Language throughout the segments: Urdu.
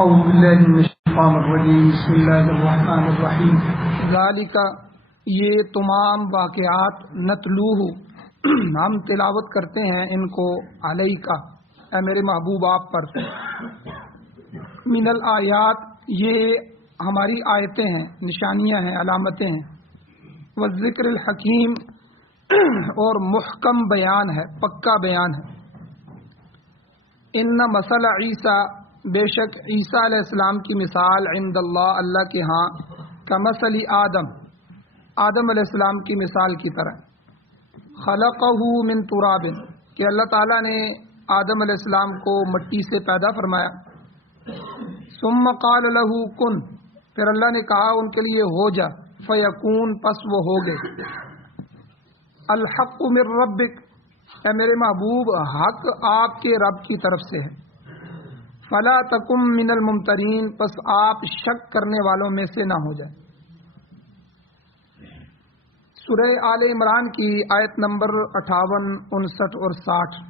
اعوذ باللہ من الشیطان الرجیم بسم اللہ الرحمن الرحیم ذالک یہ تمام واقعات نتلوہ ہم تلاوت کرتے ہیں ان کو علیکا اے میرے محبوب آپ پر من الآیات یہ ہماری آیتیں ہیں، نشانیاں ہیں، علامتیں ہیں، والذکر الحکیم اور محکم بیان ہے، پکا بیان ہے۔ ان مثل عیسیٰ بے شک عیسیٰ علیہ السلام کی مثال عند اللہ اللہ کے ہاں کمثل آدم علیہ السلام کی مثال کی طرح، خلقہ من تراب کہ اللہ تعالیٰ نے آدم علیہ السلام کو مٹی سے پیدا فرمایا، ثم قال له کن پھر اللہ نے کہا ان کے لیے ہو جا، فیکون پس وہ ہو گئے۔ الحق من ربک اے میرے محبوب حق آپ کے رب کی طرف سے ہے، فلا تکم من الممترین پس آپ شک کرنے والوں میں سے نہ ہو جائے۔ سورہ آل عمران کی آیت نمبر 58، 59 اور 60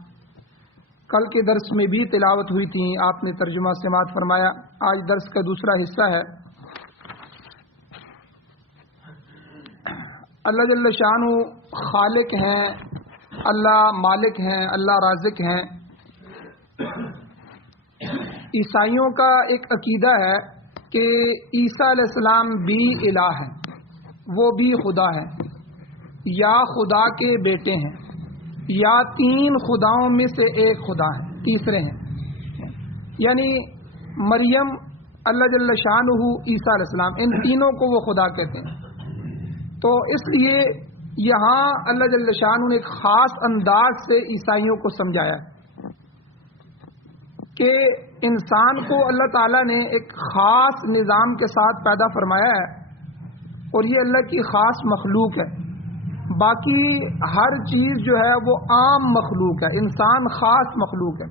کل کے درس میں بھی تلاوت ہوئی تھی، آپ نے ترجمہ سماعت فرمایا۔ آج درس کا دوسرا حصہ ہے۔ اللہ جل شانہ خالق ہیں، اللہ مالک ہیں، اللہ رازق ہیں۔ عیسائیوں کا ایک عقیدہ ہے کہ عیسیٰ علیہ السلام بھی الہ ہیں، وہ بھی خدا ہیں، یا خدا کے بیٹے ہیں، یا تین خداؤں میں سے ایک خدا ہیں، تیسرے ہیں، یعنی مریم، اللہ جل شانہ، عیسیٰ علیہ السلام، ان تینوں کو وہ خدا کہتے ہیں۔ تو اس لیے یہاں اللہ جل شانہ نے ایک خاص انداز سے عیسائیوں کو سمجھایا کہ انسان کو اللہ تعالیٰ نے ایک خاص نظام کے ساتھ پیدا فرمایا ہے اور یہ اللہ کی خاص مخلوق ہے۔ باقی ہر چیز جو ہے وہ عام مخلوق ہے، انسان خاص مخلوق ہے۔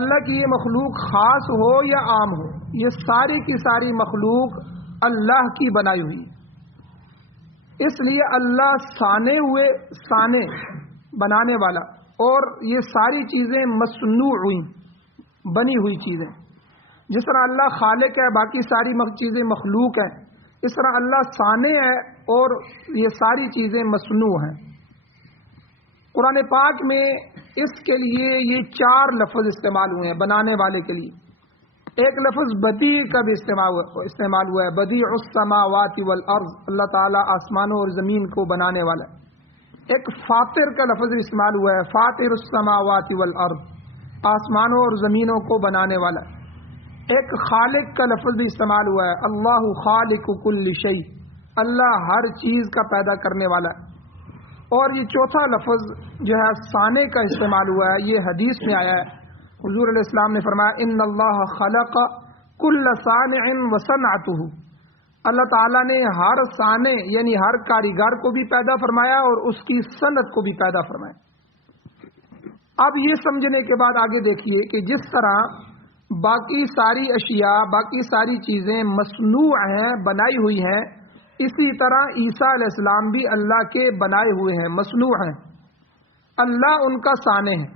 اللہ کی یہ مخلوق خاص ہو یا عام ہو، یہ ساری کی ساری مخلوق اللہ کی بنائی ہوئی ہے۔ اس لیے اللہ صانع ہوئے، صانع بنانے والا، اور یہ ساری چیزیں مصنوع ہوئی، بنی ہوئی چیزیں۔ جس طرح اللہ خالق ہے، باقی ساری چیزیں مخلوق ہیں، اس طرح اللہ صانع ہے اور یہ ساری چیزیں مصنوع ہیں۔ قرآن پاک میں اس کے لیے یہ 4 لفظ استعمال ہوئے ہیں بنانے والے کے لیے۔ ایک لفظ بدیع کا بھی استعمال ہوا ہے، بدیع السماوات والارض، اللہ تعالیٰ آسمانوں اور زمین کو بنانے والا ہے۔ ایک فاطر کا لفظ استعمال ہوا ہے، فاطر السماوات والارض، آسمانوں اور زمینوں کو بنانے والا ہے۔ ایک خالق کا لفظ بھی استعمال ہوا ہے، اللہ خالق کل شیء، اللہ ہر چیز کا پیدا کرنے والا ہے۔ اور یہ چوتھا لفظ جو ہے صانع کا استعمال ہوا ہے، یہ حدیث میں آیا ہے، حضور علیہ السلام نے فرمایا ان اللہ خلق کل صانع وصنعتہ، اللہ تعالیٰ نے ہر صانع یعنی ہر کاریگر کو بھی پیدا فرمایا اور اس کی صنعت کو بھی پیدا فرمایا۔ اب یہ سمجھنے کے بعد آگے دیکھیے کہ جس طرح باقی ساری اشیاء، باقی ساری چیزیں مصنوع ہیں، بنائی ہوئی ہیں، اسی طرح عیسیٰ علیہ السلام بھی اللہ کے بنائے ہوئے ہیں، مصنوع ہیں، اللہ ان کا صانع ہے۔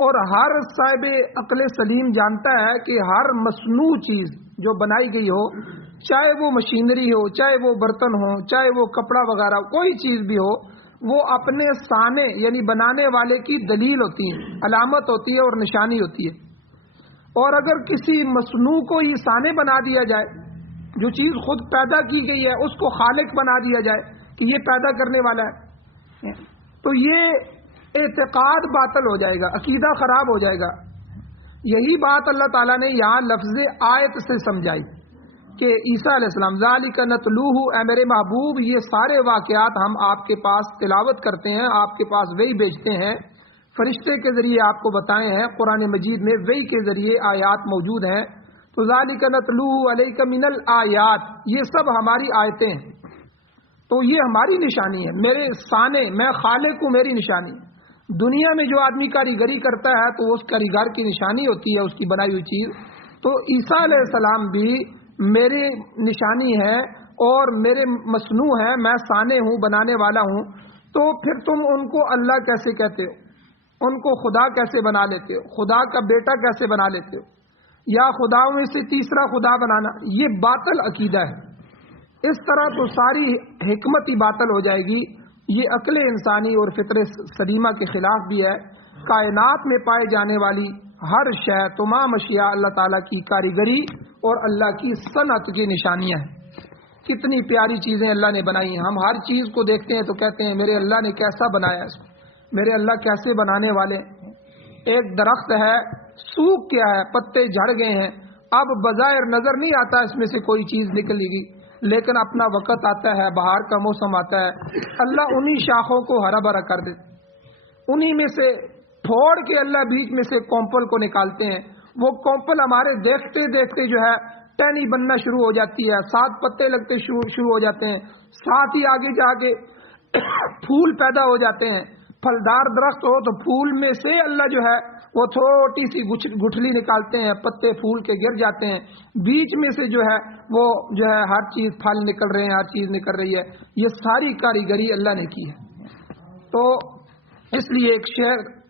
اور ہر صاحب عقل سلیم جانتا ہے کہ ہر مصنوع چیز جو بنائی گئی ہو، چاہے وہ مشینری ہو، چاہے وہ برتن ہو، چاہے وہ کپڑا وغیرہ، کوئی چیز بھی ہو، وہ اپنے صانع یعنی بنانے والے کی دلیل ہوتی ہے، علامت ہوتی ہے اور نشانی ہوتی ہے۔ اور اگر کسی مصنوع کو ہی صانع بنا دیا جائے، جو چیز خود پیدا کی گئی ہے اس کو خالق بنا دیا جائے کہ یہ پیدا کرنے والا ہے، تو یہ اعتقاد باطل ہو جائے گا، عقیدہ خراب ہو جائے گا۔ یہی بات اللہ تعالیٰ نے یہاں لفظ آیت سے سمجھائی کہ عیسیٰ علیہ السلام ذالک نتلوہ، اے میرے محبوب یہ سارے واقعات ہم آپ کے پاس تلاوت کرتے ہیں، آپ کے پاس وحی بھیجتے ہیں، فرشتے کے ذریعے آپ کو بتائے ہیں، قرآن مجید میں وحی کے ذریعے آیات موجود ہیں۔ تو ذالک نتلوہ علیک من الآیات، یہ سب ہماری آیتیں ہیں، تو یہ ہماری نشانی ہے، میرے صانع، میں خالق ہوں، میری نشانی ہے۔ دنیا میں جو آدمی کاریگری کرتا ہے تو اس کاریگر کی نشانی ہوتی ہے اس کی بنائی ہوئی چیز، تو عیسیٰ علیہ السلام بھی میری نشانی ہے اور میرے مصنوع ہے، میں صانع ہوں، بنانے والا ہوں۔ تو پھر تم ان کو اللہ کیسے کہتے ہو، ان کو خدا کیسے بنا لیتے ہو، خدا کا بیٹا کیسے بنا لیتے ہو؟ یا خداؤں میں سے تیسرا خدا بنانا، یہ باطل عقیدہ ہے۔ اس طرح تو ساری حکمت ہی باطل ہو جائے گی۔ یہ عقل انسانی اور فطرت سلیمہ کے خلاف بھی ہے۔ کائنات میں پائے جانے والی ہر شے، تمام اشیاء اللہ تعالیٰ کی کاریگری اور اللہ کی صنعت کی نشانیاں ہیں۔ کتنی پیاری چیزیں اللہ نے بنائی ہیں۔ ہم ہر چیز کو دیکھتے ہیں تو کہتے ہیں میرے اللہ نے کیسا بنایا اس کو، میرے اللہ کیسے بنانے والے۔ ایک درخت ہے، سوکھ گیا ہے، پتے جھڑ گئے ہیں، اب بظاہر نظر نہیں آتا اس میں سے کوئی چیز نکلے گی، لیکن اپنا وقت آتا ہے، بہار کا موسم آتا ہے، اللہ انہی شاخوں کو ہرا بھرا کر دیتے، انہی میں سے پھوڑ کے اللہ بیچ میں سے کومپل کو نکالتے ہیں۔ وہ کومپل ہمارے دیکھتے دیکھتے جو ہے ٹہنی بننا شروع ہو جاتی ہے، 7 پتے لگتے شروع ہو جاتے ہیں، ساتھ ہی آگے جا کے پھول پیدا ہو جاتے ہیں۔ پھلدار درخت ہو تو پھول میں سے اللہ جو ہے وہ چھوٹی سی گٹھلی نکالتے ہیں، پتے پھول کے گر جاتے ہیں، بیچ میں سے جو ہے وہ جو ہے ہر چیز پھل نکل رہے ہیں، ہر چیز نکل رہی ہے۔ یہ ساری کاریگری اللہ نے کی ہے۔ تو اس لیے ایک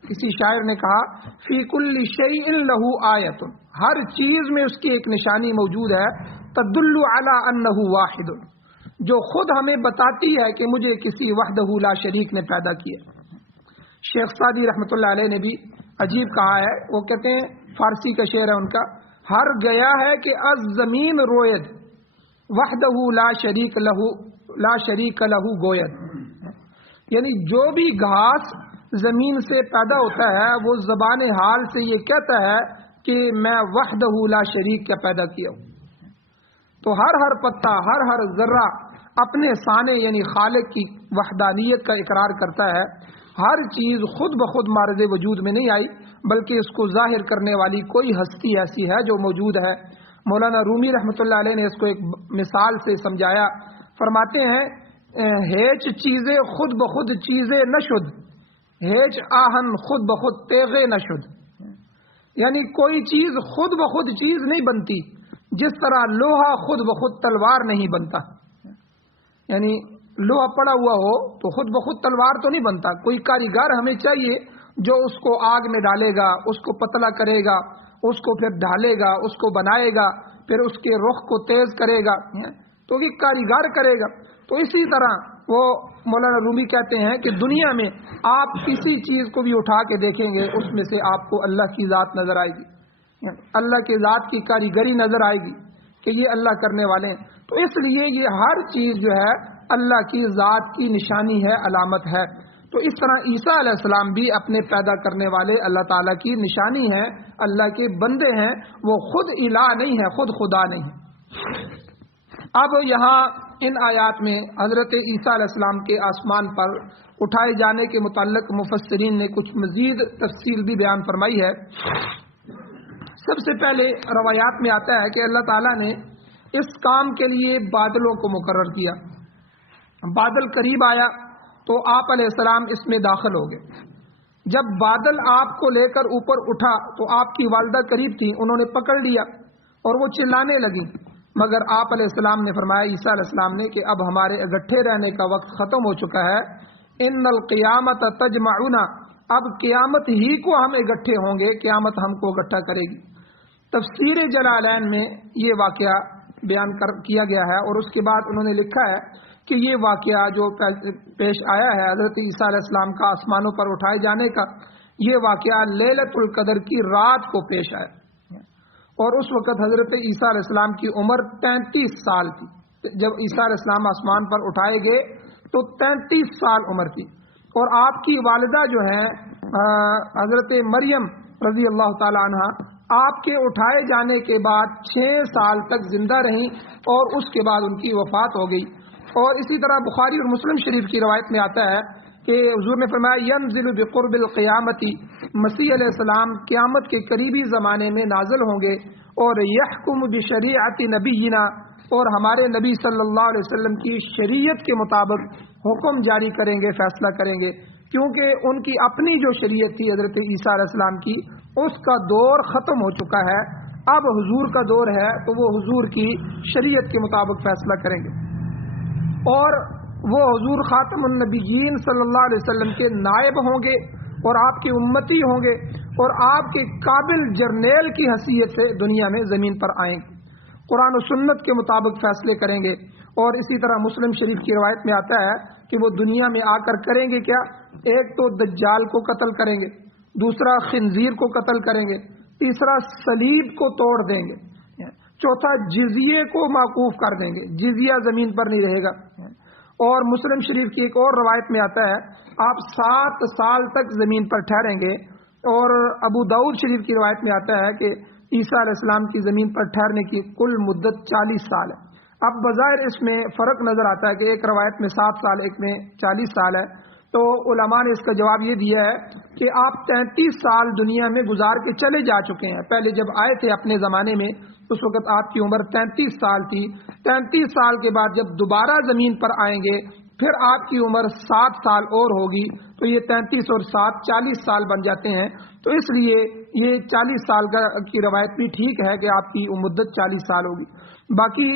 کسی شاعر نے کہا فی کل شیء لہ آیۃ، ہر چیز میں اس کی ایک نشانی موجود ہے، تدل علی انہ واحد، جو خود ہمیں بتاتی ہے کہ مجھے کسی وحدہ لا شریک نے پیدا کیا۔ شیخ سعدی رحمۃ اللہ علیہ نے بھی عجیب کہا ہے، وہ کہتے ہیں، فارسی کا شعر ہے ان کا، ہر گیا ہے کہ از زمین روید وحدہ لا شریک لہ گوید، یعنی جو بھی گھاس زمین سے پیدا ہوتا ہے وہ زبان حال سے یہ کہتا ہے کہ میں وحدہ لا شریک کا پیدا کیا ہوں۔ تو ہر پتا، ہر ذرہ اپنے سانے یعنی خالق کی وحدانیت کا اقرار کرتا ہے۔ ہر چیز خود بخود معرض وجود میں نہیں آئی، بلکہ اس کو ظاہر کرنے والی کوئی ہستی ایسی ہے جو موجود ہے۔ مولانا رومی رحمۃ اللہ علیہ نے اس کو ایک مثال سے سمجھایا، فرماتے ہیں ہیچ چیزیں خود بخود چیزیں نہ شد، ہیچ آہن خود بخود تیغے نہ شد، یعنی کوئی چیز خود بخود چیز نہیں بنتی، جس طرح لوہا خود بخود تلوار نہیں بنتا۔ یعنی لوہا پڑا ہوا ہو تو خود بخود تلوار تو نہیں بنتا، کوئی کاریگر ہمیں چاہیے جو اس کو آگ میں ڈالے گا، اس کو پتلا کرے گا، اس کو پھر ڈھالے گا، اس کو بنائے گا، پھر اس کے رخ کو تیز کرے گا، تو یہ کاریگر کرے گا۔ تو اسی طرح وہ مولانا رومی کہتے ہیں کہ دنیا میں آپ کسی چیز کو بھی اٹھا کے دیکھیں گے، اس میں سے آپ کو اللہ کی ذات نظر آئے گی، اللہ کی ذات کی کاریگری نظر آئے گی کہ یہ اللہ کرنے والے ہیں۔ تو اس لیے یہ ہر چیز جو ہے اللہ کی ذات کی نشانی ہے، علامت ہے۔ تو اس طرح عیسیٰ علیہ السلام بھی اپنے پیدا کرنے والے اللہ تعالیٰ کی نشانی ہے، اللہ کے بندے ہیں، وہ خود الہ نہیں ہے، خود خدا نہیں ہے۔ اب یہاں ان آیات میں حضرت عیسیٰ علیہ السلام کے آسمان پر اٹھائے جانے کے متعلق مفسرین نے کچھ مزید تفصیل بھی بیان فرمائی ہے۔ سب سے پہلے روایات میں آتا ہے کہ اللہ تعالیٰ نے اس کام کے لیے بادلوں کو مقرر کیا، بادل قریب آیا تو آپ علیہ السلام اس میں داخل ہو گئے۔ جب بادل آپ کو لے کر اوپر اٹھا تو آپ کی والدہ قریب تھی، انہوں نے پکڑ لیا اور وہ چلانے لگی، مگر آپ علیہ السلام نے فرمایا، عیسیٰ علیہ السلام نے، کہ اب ہمارے اکٹھے رہنے کا وقت ختم ہو چکا ہے، ان القیامت تجمعنا، اب قیامت ہی کو ہم اکٹھے ہوں گے، قیامت ہم کو اکٹھا کرے گی۔ تفسیر جلالین میں یہ واقعہ بیان کیا گیا ہے، اور اس کے بعد انہوں نے لکھا ہے کہ یہ واقعہ جو پیش آیا ہے حضرت عیسیٰ علیہ السلام کا آسمانوں پر اٹھائے جانے کا، یہ واقعہ لیلۃ القدر کی رات کو پیش آیا، اور اس وقت حضرت عیسیٰ علیہ السلام کی عمر 33 سال تھی۔ جب عیسیٰ علیہ السلام آسمان پر اٹھائے گئے تو 33 سال عمر تھی، اور آپ کی والدہ جو ہیں حضرت مریم رضی اللہ تعالی عنہ، آپ کے اٹھائے جانے کے بعد 6 سال تک زندہ رہیں، اور اس کے بعد ان کی وفات ہو گئی۔ اور اسی طرح بخاری اور مسلم شریف کی روایت میں آتا ہے کہ حضور نے فرمایا، ینزل بقرب القیامتی، مسیح علیہ السلام قیامت کے قریبی زمانے میں نازل ہوں گے، اور یحکم بشریعت نبینا، اور ہمارے نبی صلی اللہ علیہ وسلم کی شریعت کے مطابق حکم جاری کریں گے، فیصلہ کریں گے، کیونکہ ان کی اپنی جو شریعت تھی حضرت عیسیٰ علیہ السلام کی، اس کا دور ختم ہو چکا ہے، اب حضور کا دور ہے، تو وہ حضور کی شریعت کے مطابق فیصلہ کریں گے، اور وہ حضور خاتم النبیین صلی اللہ علیہ وسلم کے نائب ہوں گے اور آپ کے امتی ہوں گے، اور آپ کے قابل جرنیل کی حیثیت سے دنیا میں زمین پر آئیں گے، قرآن و سنت کے مطابق فیصلے کریں گے۔ اور اسی طرح مسلم شریف کی روایت میں آتا ہے کہ وہ دنیا میں آ کر کریں گے کیا؟ ایک تو دجال کو قتل کریں گے، دوسرا خنزیر کو قتل کریں گے، تیسرا صلیب کو توڑ دیں گے، چوتھا جزیے کو موقوف کر دیں گے، جزیہ زمین پر نہیں رہے گا۔ اور مسلم شریف کی ایک اور روایت میں آتا ہے آپ 7 سال تک زمین پر ٹھہریں گے۔ اور ابو داؤد شریف کی روایت میں آتا ہے کہ عیسیٰ علیہ السلام کی زمین پر ٹھہرنے کی کل مدت 40 سال ہے۔ اب بظاہر اس میں فرق نظر آتا ہے کہ ایک روایت میں 7 سال، ایک میں 40 سال ہے، تو علماء نے اس کا جواب یہ دیا ہے کہ آپ 33 سال دنیا میں گزار کے چلے جا چکے ہیں۔ پہلے جب آئے تھے اپنے زمانے میں اس وقت آپ کی عمر 33 سال تھی، 33 سال کے بعد جب دوبارہ زمین پر آئیں گے پھر آپ کی عمر 7 سال اور ہوگی، تو یہ 33 اور 7 40 سال بن جاتے ہیں۔ تو اس لیے یہ 40 سال کی روایت بھی ٹھیک ہے کہ آپ کی مدت 40 سال ہوگی۔ باقی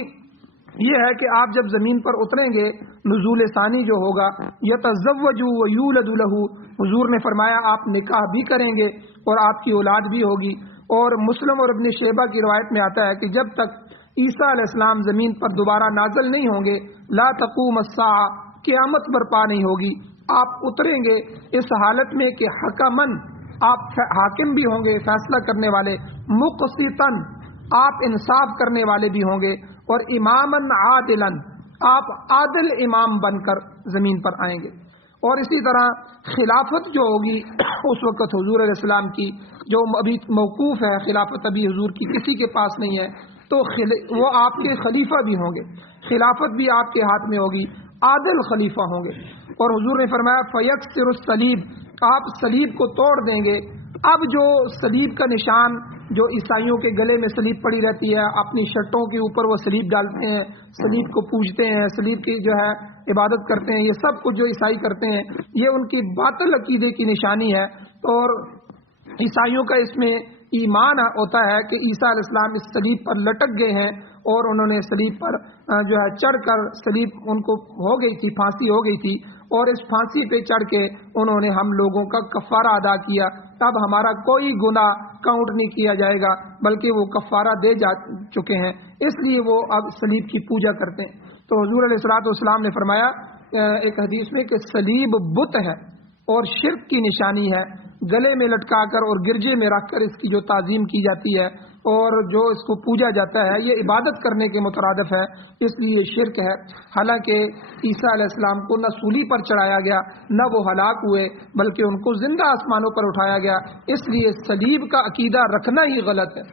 یہ ہے کہ آپ جب زمین پر اتریں گے نزول ثانی جو ہوگا یتزوج و یولد لہ، حضور نے فرمایا آپ نکاح بھی کریں گے اور آپ کی اولاد بھی ہوگی۔ اور مسلم اور ابن شیبہ کی روایت میں آتا ہے کہ جب تک عیسیٰ علیہ السلام زمین پر دوبارہ نازل نہیں ہوں گے لا تقوم الساعہ، قیامت برپا نہیں ہوگی۔ آپ اتریں گے اس حالت میں کہ حکمن، آپ حاکم بھی ہوں گے، فیصلہ کرنے والے، مقسطن، آپ انصاف کرنے والے بھی ہوں گے، اور امامن عادلن، آپ عادل امام بن کر زمین پر آئیں گے۔ اور اسی طرح خلافت جو ہوگی اس وقت حضور علیہ السلام کی جو ابھی موقوف ہے، خلافت ابھی حضور کی کسی کے پاس نہیں ہے، تو وہ آپ کے خلیفہ بھی ہوں گے، خلافت بھی آپ کے ہاتھ میں ہوگی، عادل خلیفہ ہوں گے۔ اور حضور نے فرمایا فیکسر الصلیب، آپ صلیب کو توڑ دیں گے۔ اب جو صلیب کا نشان جو عیسائیوں کے گلے میں صلیب پڑی رہتی ہے، اپنی شرٹوں کے اوپر وہ صلیب ڈالتے ہیں، صلیب کو پوجتے ہیں، صلیب کی جو ہے عبادت کرتے ہیں، یہ سب کچھ جو عیسائی کرتے ہیں یہ ان کی باطل عقیدے کی نشانی ہے۔ اور عیسائیوں کا اس میں ایمان ہوتا ہے کہ عیسیٰ علیہ السلام اس صلیب پر لٹک گئے ہیں اور انہوں نے صلیب پر جو ہے چڑھ کر، صلیب ان کو ہو گئی تھی، پھانسی ہو گئی تھی، اور اس پھانسی پہ چڑھ کے انہوں نے ہم لوگوں کا کفارہ ادا کیا، تب ہمارا کوئی گناہ کاؤنٹ نہیں کیا جائے گا بلکہ وہ کفارہ دے جا چکے ہیں، اس لیے وہ اب صلیب کی پوجا کرتے ہیں۔ تو حضور علیہ الصلوۃ والسلام نے فرمایا ایک حدیث میں کہ صلیب بت ہے اور شرک کی نشانی ہے، گلے میں لٹکا کر اور گرجے میں رکھ کر اس کی جو تعظیم کی جاتی ہے اور جو اس کو پوجا جاتا ہے یہ عبادت کرنے کے مترادف ہے، اس لیے یہ شرک ہے۔ حالانکہ عیسیٰ علیہ السلام کو نہ سولی پر چڑھایا گیا، نہ وہ ہلاک ہوئے، بلکہ ان کو زندہ آسمانوں پر اٹھایا گیا، اس لیے صلیب کا عقیدہ رکھنا ہی غلط ہے۔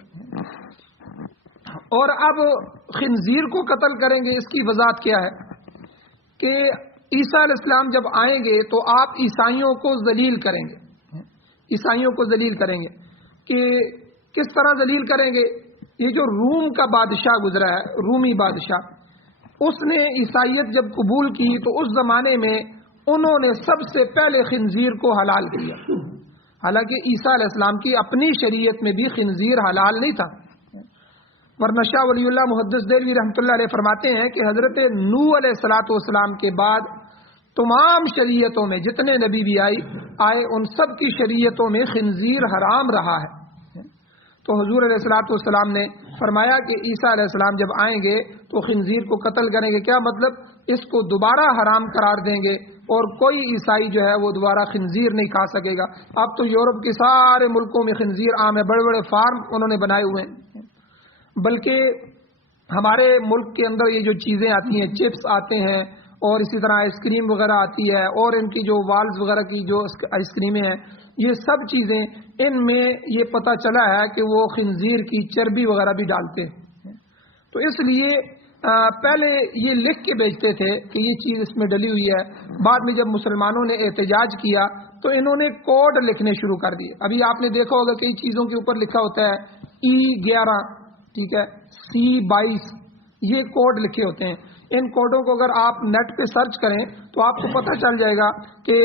اور اب خنزیر کو قتل کریں گے، اس کی وضاحت کیا ہے کہ عیسیٰ علیہ السلام جب آئیں گے تو آپ عیسائیوں کو ذلیل کریں گے، عیسائیوں کو ذلیل کریں گے۔ کہ کس طرح ذلیل کریں گے؟ یہ جو روم کا بادشاہ گزرا ہے، رومی بادشاہ، اس نے عیسائیت جب قبول کی تو اس زمانے میں انہوں نے سب سے پہلے خنزیر کو حلال کیا، حالانکہ عیسیٰ علیہ السلام کی اپنی شریعت میں بھی خنزیر حلال نہیں تھا۔ ورنہ شاہ ولی اللہ محدث دہلوی رحمۃ اللہ علیہ فرماتے ہیں کہ حضرت نوح علیہ الصلوۃ والسلام کے بعد تمام شریعتوں میں جتنے نبی بھی آئے ان سب کی شریعتوں میں خنزیر حرام رہا ہے۔ تو حضور علیہ الصلوۃ والسلام نے فرمایا کہ عیسیٰ علیہ السلام جب آئیں گے تو خنزیر کو قتل کریں گے، کیا مطلب؟ اس کو دوبارہ حرام قرار دیں گے اور کوئی عیسائی جو ہے وہ دوبارہ خنزیر نہیں کھا سکے گا۔ اب تو یورپ کے سارے ملکوں میں خنزیر عام ہے، بڑے بڑے فارم انہوں نے بنائے ہوئے ہیں، بلکہ ہمارے ملک کے اندر یہ جو چیزیں آتی ہیں، چپس آتے ہیں اور اسی طرح آئس کریم وغیرہ آتی ہے، اور ان کی جو والز وغیرہ کی جو آئس کریمیں ہیں، یہ سب چیزیں ان میں یہ پتہ چلا ہے کہ وہ خنزیر کی چربی وغیرہ بھی ڈالتے ہیں۔ تو اس لیے پہلے یہ لکھ کے بیچتے تھے کہ یہ چیز اس میں ڈلی ہوئی ہے، بعد میں جب مسلمانوں نے احتجاج کیا تو انہوں نے کوڈ لکھنے شروع کر دیے۔ ابھی آپ نے دیکھا ہوگا کئی چیزوں کے اوپر لکھا ہوتا ہے E11، ٹھیک ہے، C22، یہ کوڈ لکھے ہوتے ہیں۔ ان کوڈوں کو اگر آپ نیٹ پہ سرچ کریں تو آپ کو پتہ چل جائے گا کہ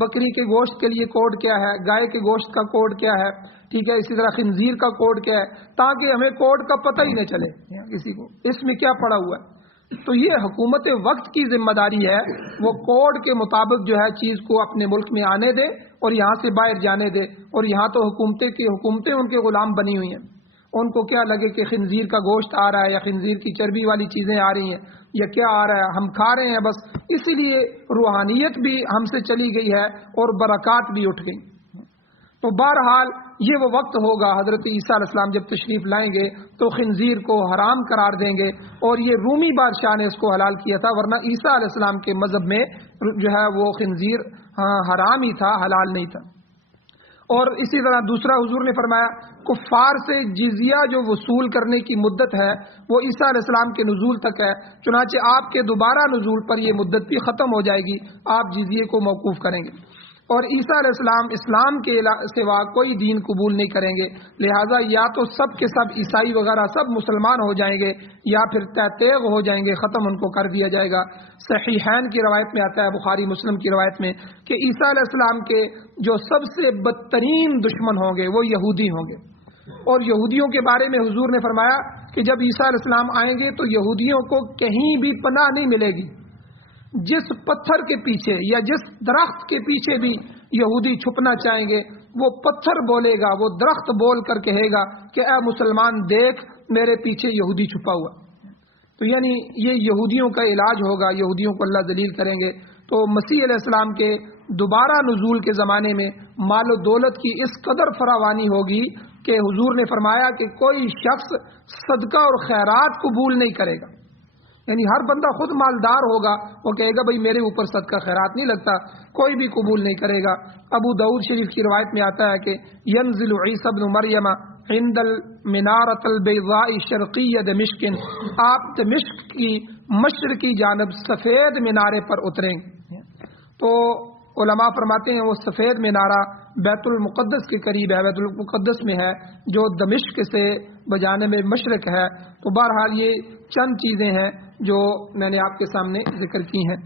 بکری کے گوشت کے لیے کوڈ کیا ہے، گائے کے گوشت کا کوڈ کیا ہے، ٹھیک ہے، اسی طرح خنزیر کا کوڈ کیا ہے، تاکہ ہمیں کوڈ کا پتہ ہی نہ چلے کسی کو اس میں کیا پڑا ہوا ہے۔ تو یہ حکومت وقت کی ذمہ داری ہے، وہ کوڈ کے مطابق جو ہے چیز کو اپنے ملک میں آنے دے اور یہاں سے باہر جانے دے. اور یہاں تو حکومتیں ان کے غلام بنی ہوئی ہیں. ان کو کیا لگے کہ خنزیر کا گوشت آ رہا ہے یا خنزیر کی چربی والی چیزیں آ رہی ہیں یا کیا آ رہا ہے، ہم کھا رہے ہیں بس. اسی لیے روحانیت بھی ہم سے چلی گئی ہے اور برکات بھی اٹھ گئی. تو بہرحال یہ وہ وقت ہوگا، حضرت عیسیٰ علیہ السلام جب تشریف لائیں گے تو خنزیر کو حرام قرار دیں گے. اور یہ رومی بادشاہ نے اس کو حلال کیا تھا، ورنہ عیسیٰ علیہ السلام کے مذہب میں جو ہے وہ خنزیر حرام ہی تھا، حلال نہیں تھا. اور اسی طرح دوسرا حضور نے فرمایا کفار سے جزیہ جو وصول کرنے کی مدت ہے وہ عیسیٰ علیہ السلام کے نزول تک ہے، چنانچہ آپ کے دوبارہ نزول پر یہ مدت بھی ختم ہو جائے گی، آپ جزیے کو موقوف کریں گے. اور عیسیٰ علیہ السلام اسلام کے سوا کوئی دین قبول نہیں کریں گے، لہٰذا یا تو سب کے سب عیسائی وغیرہ سب مسلمان ہو جائیں گے یا پھر تیغ ہو جائیں گے، ختم ان کو کر دیا جائے گا. صحیحین کی روایت میں آتا ہے، بخاری مسلم کی روایت میں، کہ عیسیٰ علیہ السلام کے جو سب سے بدترین دشمن ہوں گے وہ یہودی ہوں گے. اور یہودیوں کے بارے میں حضور نے فرمایا کہ جب عیسیٰ علیہ السلام آئیں گے تو یہودیوں کو کہیں بھی پناہ نہیں ملے گی. جس پتھر کے پیچھے یا جس درخت کے پیچھے بھی یہودی چھپنا چاہیں گے وہ پتھر بولے گا، وہ درخت بول کر کہے گا کہ اے مسلمان دیکھ میرے پیچھے یہودی چھپا ہوا. تو یعنی یہ یہودیوں کا علاج ہوگا، یہودیوں کو اللہ ذلیل کریں گے. تو مسیح علیہ السلام کے دوبارہ نزول کے زمانے میں مال و دولت کی اس قدر فراوانی ہوگی کہ حضور نے فرمایا کہ کوئی شخص صدقہ اور خیرات قبول نہیں کرے گا. یعنی ہر بندہ خود مالدار ہوگا، وہ کہے گا بھئی میرے اوپر صدقہ خیرات نہیں لگتا، کوئی بھی قبول نہیں کرے گا. ابو داؤد شریف کی روایت میں آتا ہے کہ ینزل عیسی ابن مریم عند المنارۃ البیضاء شرقیہ دمشق، آپ دمشق کی مشرقی جانب سفید مینارے پر اتریں. تو علماء فرماتے ہیں وہ سفید مینارہ بیت المقدس کے قریب ہے، بیت المقدس میں ہے جو دمشق سے بجانب مشرق ہے. تو بہرحال یہ چند چیزیں ہیں جو میں نے آپ کے سامنے ذکر کی ہیں.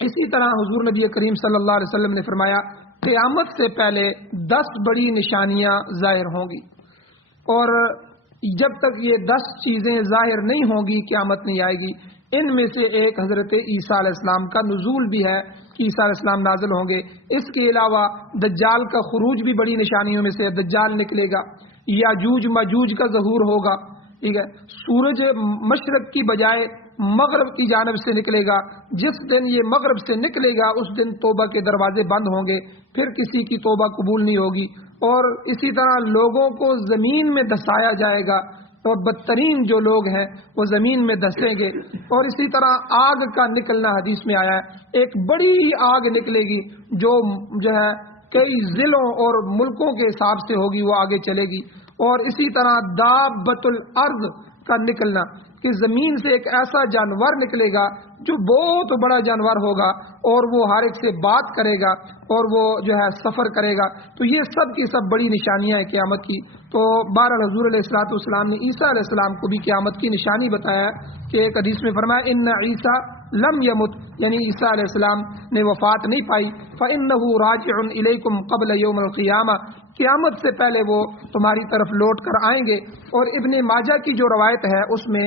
اسی طرح حضور نبی کریم صلی اللہ علیہ وسلم نے فرمایا قیامت سے پہلے 10 بڑی نشانیاں ظاہر ہوں گی، اور جب تک یہ 10 چیزیں ظاہر نہیں ہوں گی قیامت نہیں آئے گی. ان میں سے ایک حضرت عیسیٰ علیہ السلام کا نزول بھی ہے کہ عیسیٰ علیہ السلام نازل ہوں گے. اس کے علاوہ دجال کا خروج بھی بڑی نشانیوں میں سے، دجال نکلے گا. یاجوج ماجوج کا ظہور ہوگا، ٹھیک ہے. سورج مشرق کی بجائے مغرب کی جانب سے نکلے گا. جس دن یہ مغرب سے نکلے گا اس دن توبہ کے دروازے بند ہوں گے، پھر کسی کی توبہ قبول نہیں ہوگی. اور اسی طرح لوگوں کو زمین میں دھسایا جائے گا، اور بدترین جو لوگ ہیں وہ زمین میں دھسیں گے. اور اسی طرح آگ کا نکلنا حدیث میں آیا ہے، ایک بڑی آگ نکلے گی جو ہے کئی ضلعوں اور ملکوں کے حساب سے ہوگی، وہ آگے چلے گی. اور اسی طرح دابۃ الارض کا نکلنا کہ زمین سے ایک ایسا جانور نکلے گا جو بہت بڑا جانور ہوگا اور وہ ہر ایک سے بات کرے گا اور وہ جو ہے سفر کرے گا. تو یہ سب کی سب بڑی نشانیاں ہیں قیامت کی. تو بہرحال حضور علیہ الصلوۃ والسلام نے عیسیٰ علیہ السلام کو بھی قیامت کی نشانی بتایا کہ ایک حدیث میں فرمایا ان عیسیٰ لم یمت، یعنی عیسیٰ علیہ السلام نے وفات نہیں پائی. فإنه راجع الیکم قبل یوم القیامہ، قیامت سے پہلے وہ تمہاری طرف لوٹ کر آئیں گے. اور ابن ماجہ کی جو روایت ہے اس میں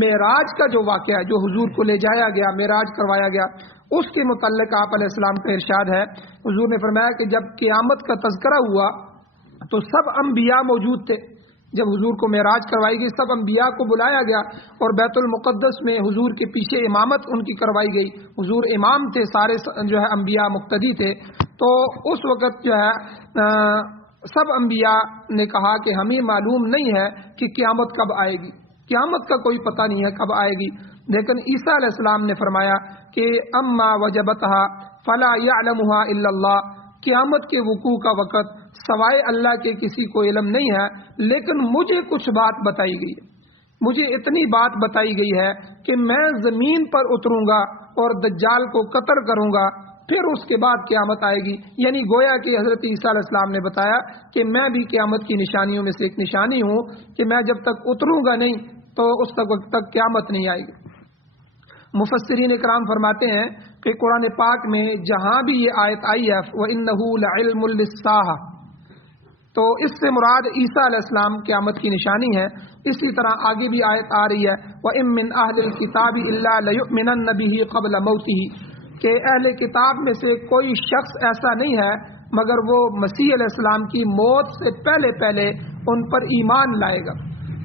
معراج کا جو واقعہ جو حضور کو لے جایا گیا، معراج کروایا گیا، اس کے متعلق آپ علیہ السلام کا ارشاد ہے. حضور نے فرمایا کہ جب قیامت کا تذکرہ ہوا تو سب انبیاء موجود تھے. جب حضور کو معراج کروائی گئی سب انبیاء کو بلایا گیا اور بیت المقدس میں حضور کے پیچھے امامت ان کی کروائی گئی. حضور امام تھے، سارے جو ہے انبیاء مقتدی تھے. تو اس وقت جو ہے سب انبیاء نے کہا کہ ہمیں معلوم نہیں ہے کہ قیامت کب آئے گی، قیامت کا کوئی پتہ نہیں ہے کب آئے گی. لیکن عیسیٰ علیہ السلام نے فرمایا کہ اما وجبتها فلا يعلمها الا اللہ، قیامت کے وقوع کا وقت سوائے اللہ کے کسی کو علم نہیں ہے. لیکن مجھے کچھ بات بتائی گئی ہے، مجھے اتنی بات بتائی گئی ہے کہ میں زمین پر اتروں گا اور دجال کو قتل کروں گا، پھر اس کے بعد قیامت آئے گی. یعنی گویا کہ حضرت عیسیٰ علیہ السلام نے بتایا کہ میں بھی قیامت کی نشانیوں میں سے ایک نشانی ہوں کہ میں جب تک اتروں گا نہیں تو اس وقت تک قیامت نہیں آئے گی. مفسرین کرام فرماتے ہیں کہ قرآن پاک میں جہاں بھی یہ آیت آئی ہے وَإِنَّهُ لَعِلْمٌ لِلسَّاعَةِ، تو اس سے مراد عیسیٰ علیہ السلام قیامت کی نشانی ہے۔ اسی طرح آگے بھی آیت آ رہی ہے وَإِن مِّنْ أَهْلِ الْكِتَابِ إِلَّا لَيُؤْمِنَنَّ بِهِ قَبْلَ مَوْتِهِ کہ اہل کتاب میں سے کوئی شخص ایسا نہیں ہے مگر وہ مسیح علیہ السلام کی موت سے پہلے پہلے ان پر ایمان لائے گا۔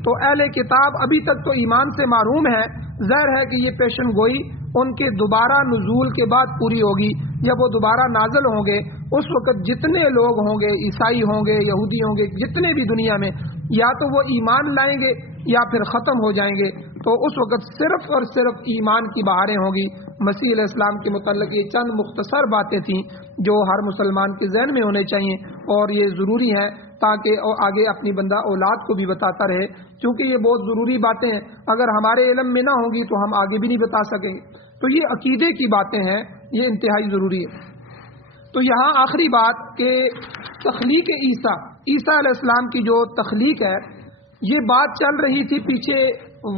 تو اہل کتاب ابھی تک تو ایمان سے محروم ہے، ظاہر ہے کہ یہ پیشن گوئی ان کے دوبارہ نزول کے بعد پوری ہوگی۔ جب وہ دوبارہ نازل ہوں گے اس وقت جتنے لوگ ہوں گے، عیسائی ہوں گے، یہودی ہوں گے، جتنے بھی دنیا میں، یا تو وہ ایمان لائیں گے یا پھر ختم ہو جائیں گے۔ تو اس وقت صرف اور صرف ایمان کی بہاریں ہوں گی۔ مسیح علیہ السلام کے متعلق یہ چند مختصر باتیں تھیں جو ہر مسلمان کے ذہن میں ہونے چاہیے، اور یہ ضروری ہے تاکہ آگے اپنی بندہ اولاد کو بھی بتاتا رہے، کیونکہ یہ بہت ضروری باتیں ہیں۔ اگر ہمارے علم میں نہ ہوں گی تو ہم آگے بھی نہیں بتا سکیں گے۔ تو یہ عقیدے کی باتیں ہیں، یہ انتہائی ضروری ہے۔ تو یہاں آخری بات کہ تخلیق عیسیٰ علیہ السلام کی جو تخلیق ہے، یہ بات چل رہی تھی پیچھے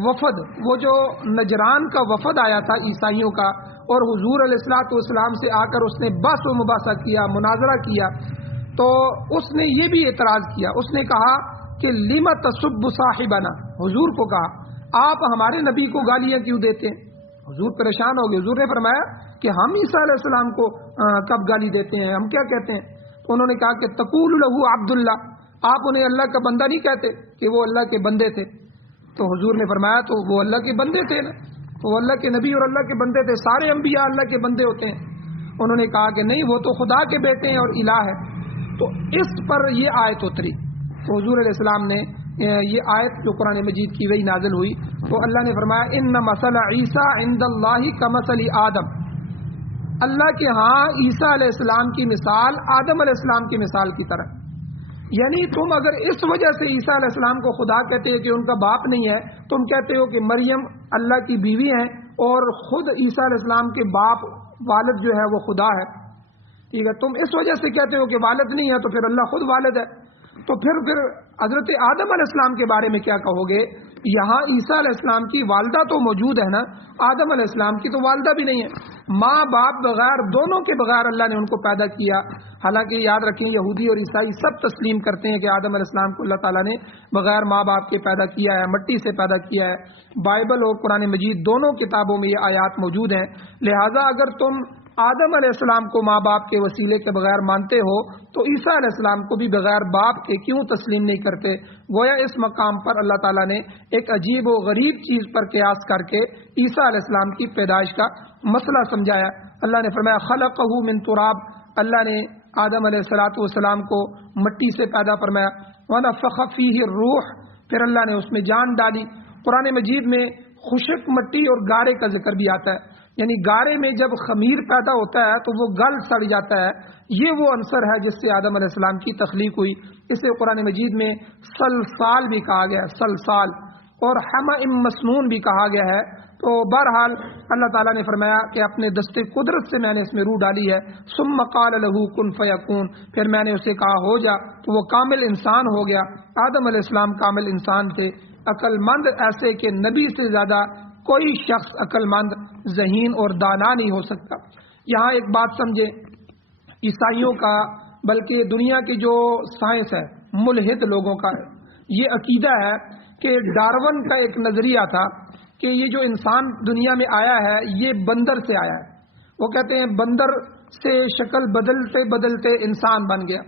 وفد، وہ جو نجران کا وفد آیا تھا عیسائیوں کا، اور حضور علیہ الصلوۃ والسلام سے آ کر اس نے بحث و مباحثہ کیا، مناظرہ کیا، تو اس نے یہ بھی اعتراض کیا، اس نے کہا کہ لم تسب صاحبنا، حضور کو کہا آپ ہمارے نبی کو گالیاں کیوں دیتے ہیں؟ حضور پریشان ہو گئے۔ حضور نے فرمایا کہ ہم عیسیٰ علیہ السلام کو کب گالی دیتے ہیں، ہم کیا کہتے ہیں؟ تو انہوں نے کہا کہ تقول لہ عبداللہ، آپ انہیں اللہ کا بندہ نہیں کہتے کہ وہ اللہ کے بندے تھے؟ تو حضور نے فرمایا تو وہ اللہ کے بندے تھے نا، وہ اللہ کے نبی اور اللہ کے بندے تھے، سارے انبیاء اللہ کے بندے ہوتے ہیں۔ انہوں نے کہا کہ نہیں، وہ تو خدا کے بیٹے ہیں اور الہ ہے۔ تو اس پر یہ آیت اتری، تو حضور علیہ السلام نے یہ آیت جو قرآن مجید کی وہی نازل ہوئی، تو اللہ نے فرمایا ان مثل عیسیٰ عند اللہ کمثل آدم، اللہ کے ہاں عیسیٰ علیہ السلام کی مثال آدم علیہ السلام کی مثال کی طرح۔ یعنی تم اگر اس وجہ سے عیسیٰ علیہ السلام کو خدا کہتے ہو کہ ان کا باپ نہیں ہے، تم کہتے ہو کہ مریم اللہ کی بیوی ہیں اور خود عیسیٰ علیہ السلام کے باپ والد جو ہے وہ خدا ہے، ٹھیک ہے، تم اس وجہ سے کہتے ہو کہ والد نہیں ہے، تو پھر اللہ خود والد ہے، تو پھر حضرت آدم علیہ السلام کے بارے میں کیا کہو گے؟ یہاں عیسیٰ علیہ السلام کی والدہ تو موجود ہے نا، آدم علیہ السلام کی تو والدہ بھی نہیں ہے، ماں باپ بغیر، دونوں کے بغیر اللہ نے ان کو پیدا کیا۔ حالانکہ یاد رکھیں یہودی اور عیسائی سب تسلیم کرتے ہیں کہ آدم علیہ السلام کو اللہ تعالیٰ نے بغیر ماں باپ کے پیدا کیا ہے، مٹی سے پیدا کیا ہے۔ بائبل اور قرآن مجید دونوں کتابوں میں یہ آیات موجود ہیں۔ لہٰذا اگر تم آدم علیہ السلام کو ماں باپ کے وسیلے کے بغیر مانتے ہو تو عیسیٰ علیہ السلام کو بھی بغیر باپ کے کیوں تسلیم نہیں کرتے؟ گویا اس مقام پر اللہ تعالیٰ نے ایک عجیب و غریب چیز پر قیاس کر کے عیسیٰ علیہ السلام کی پیدائش کا مسئلہ سمجھایا۔ اللہ نے فرمایا خلقہ من تراب، اللہ نے آدم علیہ السلام کو مٹی سے پیدا فرمایا، ونفخ فیہ الروح، پھر اللہ نے اس میں جان ڈالی۔ قرآن مجید میں خشک مٹی اور گارے کا ذکر بھی آتا ہے، یعنی گارے میں جب خمیر پیدا ہوتا ہے تو وہ گل سڑ جاتا ہے، یہ وہ عنصر ہے جس سے آدم علیہ السلام کی تخلیق ہوئی۔ اسے قرآن مجید میں سلسال بھی کہا گیا ہے، سلسال، اور حمأ مسنون بھی کہا گیا ہے۔ تو بہرحال اللہ تعالیٰ نے فرمایا کہ اپنے دستے قدرت سے میں نے اس میں روح ڈالی ہے، ثم قال له کن فیکون، پھر میں نے اسے کہا ہو جا، تو وہ کامل انسان ہو گیا۔ آدم علیہ السلام کامل انسان تھے، عقل مند، ایسے کہ نبی سے زیادہ کوئی شخص عقل مند، ذہین اور دانا نہیں ہو سکتا۔ یہاں ایک بات سمجھے، عیسائیوں کا بلکہ دنیا کی جو سائنس ہے، ملحد لوگوں کا یہ عقیدہ ہے کہ ڈارون کا ایک نظریہ تھا کہ یہ جو انسان دنیا میں آیا ہے یہ بندر سے آیا ہے۔ وہ کہتے ہیں بندر سے شکل بدلتے بدلتے انسان بن گیا،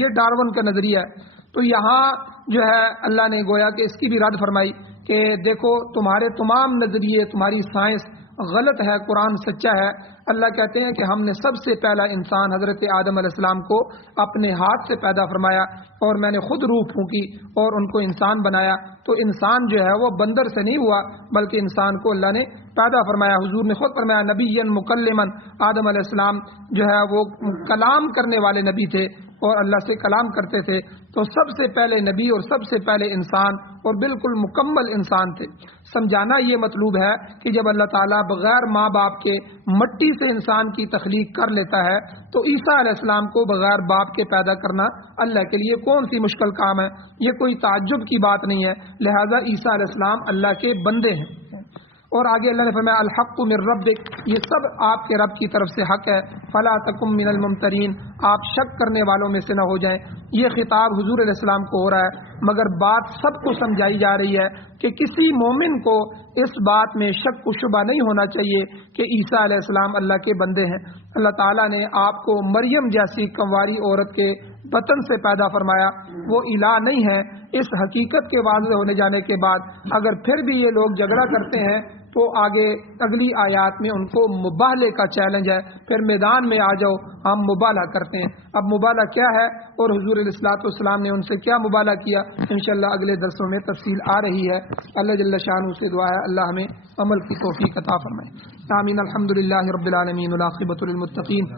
یہ ڈارون کا نظریہ ہے۔ تو یہاں جو ہے اللہ نے گویا کہ اس کی بھی رد فرمائی کہ دیکھو تمہارے تمام نظریے، تمہاری سائنس غلط ہے، قرآن سچا ہے۔ اللہ کہتے ہیں کہ ہم نے سب سے پہلا انسان حضرت آدم علیہ السلام کو اپنے ہاتھ سے پیدا فرمایا، اور میں نے خود روح پھونکی اور ان کو انسان بنایا۔ تو انسان جو ہے وہ بندر سے نہیں ہوا، بلکہ انسان کو اللہ نے پیدا فرمایا۔ حضور نے خود فرمایا نبیًا مکلمًا، آدم علیہ السلام جو ہے وہ کلام کرنے والے نبی تھے اور اللہ سے کلام کرتے تھے۔ تو سب سے پہلے نبی اور سب سے پہلے انسان اور بالکل مکمل انسان تھے۔ سمجھانا یہ مطلوب ہے کہ جب اللہ تعالیٰ بغیر ماں باپ کے مٹی سے انسان کی تخلیق کر لیتا ہے تو عیسیٰ علیہ السلام کو بغیر باپ کے پیدا کرنا اللہ کے لیے کون سی مشکل کام ہے؟ یہ کوئی تعجب کی بات نہیں ہے۔ لہٰذا عیسیٰ علیہ السلام اللہ کے بندے ہیں۔ اور آگے اللہ نے فرمایا الحق من ربک، یہ سب آپ کے رب کی طرف سے حق ہے، فلا تکم من الممترین، آپ شک کرنے والوں میں سے نہ ہو جائیں۔ یہ خطاب حضور علیہ السلام کو ہو رہا ہے، مگر بات سب کو سمجھائی جا رہی ہے کہ کسی مومن کو اس بات میں شک و شبہ نہیں ہونا چاہیے کہ عیسیٰ علیہ السلام اللہ کے بندے ہیں۔ اللہ تعالیٰ نے آپ کو مریم جیسی کنواری عورت کے بطن سے پیدا فرمایا، وہ الہ نہیں ہے۔ اس حقیقت کے واضح ہونے جانے کے بعد اگر پھر بھی یہ لوگ جھگڑا کرتے ہیں تو آگے اگلی آیات میں ان کو مبالغے کا چیلنج ہے، پھر میدان میں آ جاؤ، ہم مبالغہ کرتے ہیں۔ اب مبالغہ کیا ہے اور حضور علیہ الصلوۃ والسلام نے ان سے کیا مبالغہ کیا، انشاءاللہ اگلے درسوں میں تفصیل آ رہی ہے۔ اللہ جل شانہ سے دعا ہے اللہ ہمیں عمل کی توفیق عطا فرمائے۔ آمین۔ الحمدللہ رب العالمین والعاقبۃ للمتقین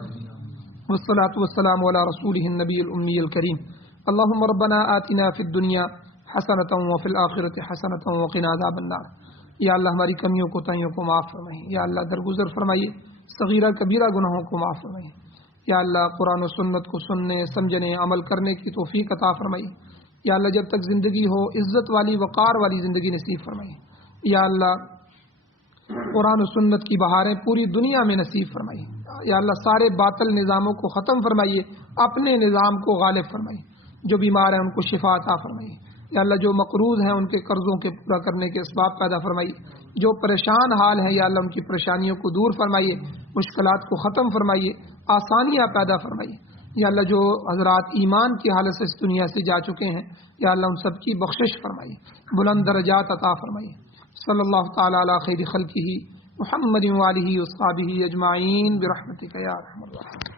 والصلاة والسلام علی رسولہ النبی الامی الکریم۔ اللهم ربنا آتنا فی الدنیا حسنۃ وفی الآخرۃ حسنۃ وقنا عذاب النار۔ یا اللہ ہماری کمیوں کوتاہیوں کو معاف فرمائیے، یا اللہ درگزر فرمائیے، صغیرہ کبیرہ گناہوں کو معاف فرمائیے، یا اللہ قرآن و سنت کو سننے سمجھنے عمل کرنے کی توفیق عطا فرمائیے، یا اللہ جب تک زندگی ہو عزت والی وقار والی زندگی نصیب فرمائیے، یا اللہ قرآن و سنت کی بہاریں پوری دنیا میں نصیب فرمائیے، یا اللہ سارے باطل نظاموں کو ختم فرمائیے، اپنے نظام کو غالب فرمائیے، جو بیمار ہیں ان کو شفا عطا فرمائیے، یا اللہ جو مقروض ہیں ان کے قرضوں کے پورا کرنے کے اسباب پیدا فرمائیے، جو پریشان حال ہیں یا اللہ ان کی پریشانیوں کو دور فرمائیے، مشکلات کو ختم فرمائیے، آسانیاں پیدا فرمائیے، یا اللہ جو حضرات ایمان کی حالت سے اس دنیا سے جا چکے ہیں یا اللہ ان سب کی بخشش فرمائیے، بلند درجات عطا فرمائیے۔ صلی اللہ تعالی علی خیر خلقہ محمد وآلہ وصحبہ اجمعین برحمتک یا ارحم الراحمین۔